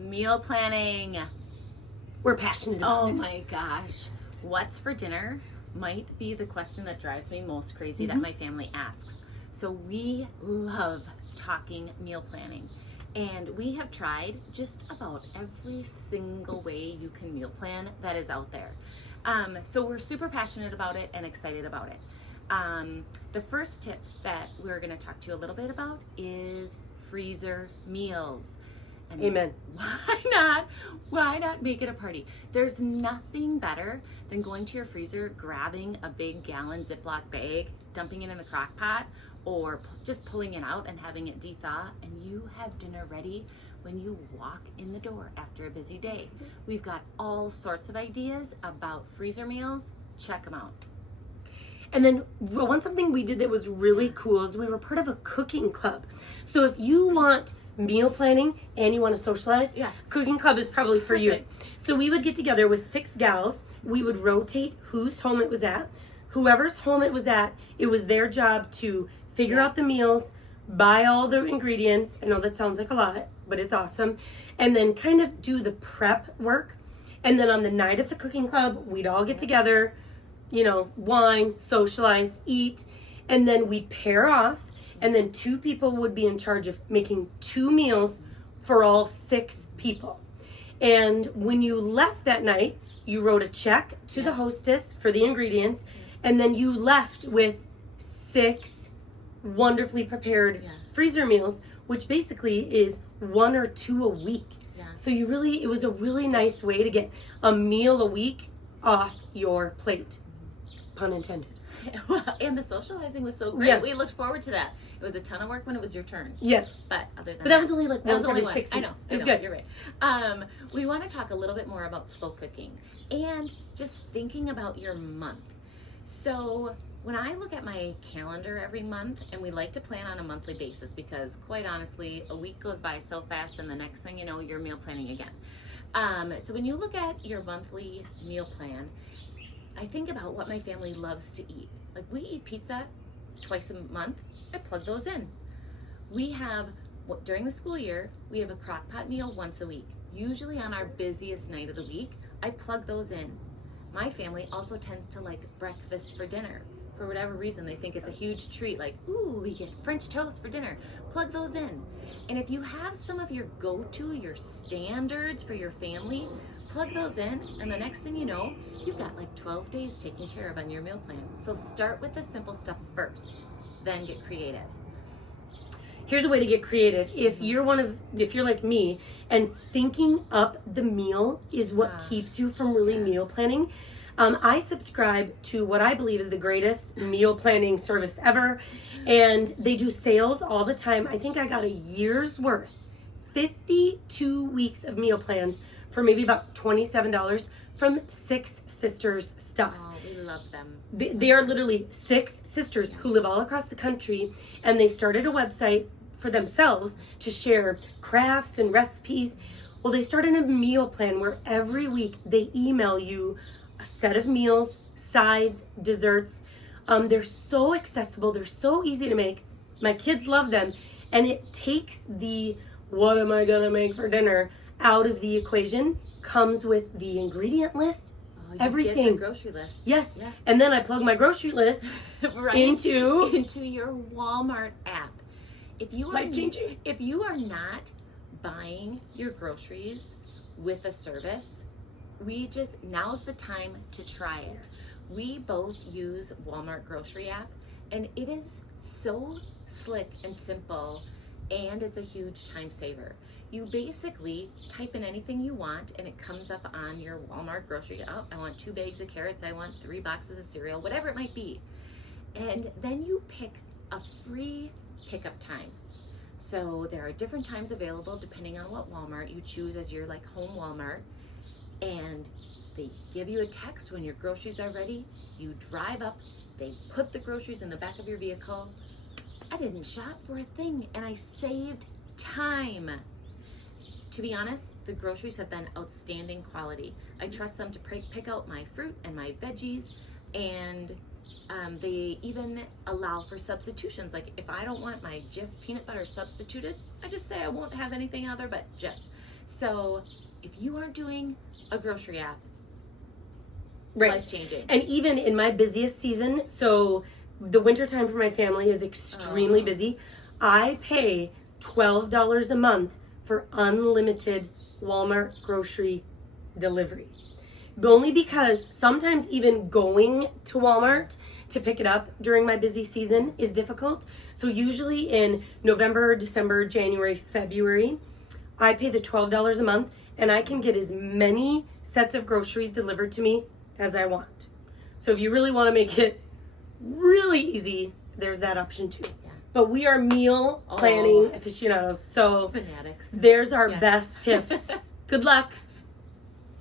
Meal planning. We're passionate about this. Oh my gosh. What's for dinner might be the question that drives me most crazy that my family asks. So we love talking meal planning. And we have tried just about every single way you can meal plan that is out there. So we're super passionate about it and excited about it. The first tip that we're going to talk to you a little bit about is freezer meals. And Amen. Why not make it a party? There's nothing better than going to your freezer, grabbing a big gallon Ziploc bag, dumping it in the crock pot, or just pulling it out and having it de-thaw, and you have dinner ready when you walk in the door after a busy day. We've got all sorts of ideas about freezer meals. Check them out. And then something we did that was really cool is we were part of a cooking club. So if you want meal planning and you want to socialize, cooking club is probably for you. So we would get together with 6 gals. We would rotate whose home it was at. Whoever's home it was at, it was their job to figure out the meals, buy all the ingredients. I know that sounds like a lot, but it's awesome. And then kind of do the prep work. And then on the night of the cooking club, we'd all get together, wine, socialize, eat, and then we'd pair off. And then 2 people would be in charge of making 2 meals for all 6 people. And when you left that night, you wrote a check to the hostess for the ingredients, and then you left with 6 wonderfully prepared freezer meals, which basically is 1 or 2 a week. So it was a really nice way to get a meal a week off your plate. Pun intended. Well, and the socializing was so great. Yeah. We looked forward to that. It was a ton of work when it was your turn. Yes. But other than that was only like once every 6 weeks. I know. It's good. You're right. We want to talk a little bit more about slow cooking and just thinking about your month. So when I look at my calendar every month, and we like to plan on a monthly basis because quite honestly, a week goes by so fast and the next thing you know, you're meal planning again. So when you look at your monthly meal plan, I think about what my family loves to eat. Like we eat pizza twice a month. I plug those in. We have, during the school year, we have a crock pot meal once a week. Usually on our busiest night of the week, I plug those in. My family also tends to like breakfast for dinner. For whatever reason, they think it's a huge treat. Like, ooh, we get French toast for dinner. Plug those in. And if you have some of your go-to, your standards for your family, plug those in, and the next thing you know, you've got like 12 days taken care of on your meal plan. So start with the simple stuff first, then get creative. Here's a way to get creative. If you're like me, and thinking up the meal is what keeps you from really meal planning, I subscribe to what I believe is the greatest meal planning service ever, and they do sales all the time. I think I got a year's worth, 52 weeks of meal plans for maybe about $27 from 6 Sisters stuff. Oh, we love them. They are literally 6 sisters who live all across the country, and they started a website for themselves to share crafts and recipes. Well, they started a meal plan where every week they email you a set of meals, sides, desserts. They're so accessible. They're so easy to make. My kids love them. And it takes the what am I going to make for dinner out of the equation. Comes with the ingredient list, everything. Get the grocery list. Yes. Yeah. And then I plug my grocery list into your Walmart app. If you are life-changing. If you are not buying your groceries with a service, now's the time to try it. We both use Walmart grocery app, and it is so slick and simple, and it's a huge time saver. You basically type in anything you want, and it comes up on your Walmart grocery. Oh, I want 2 bags of carrots. I want 3 boxes of cereal, whatever it might be. And then you pick a free pickup time. So there are different times available depending on what Walmart you choose as your like home Walmart. And they give you a text when your groceries are ready. You drive up, they put the groceries in the back of your vehicle. I didn't shop for a thing, and I saved time. To be honest, the groceries have been outstanding quality. I trust them to pick out my fruit and my veggies, and they even allow for substitutions. Like if I don't want my Jif peanut butter substituted, I just say I won't have anything other but Jif. So if you aren't doing a grocery app, right. life-changing. And even in my busiest season, so the wintertime for my family is extremely busy, I pay $12 a month for unlimited Walmart grocery delivery. Only because sometimes even going to Walmart to pick it up during my busy season is difficult. So usually in November, December, January, February, I pay the $12 a month and I can get as many sets of groceries delivered to me as I want. So if you really want to make it really easy, there's that option too. Yeah. But we are meal planning aficionados. So fanatics. There's our best tips. Good luck.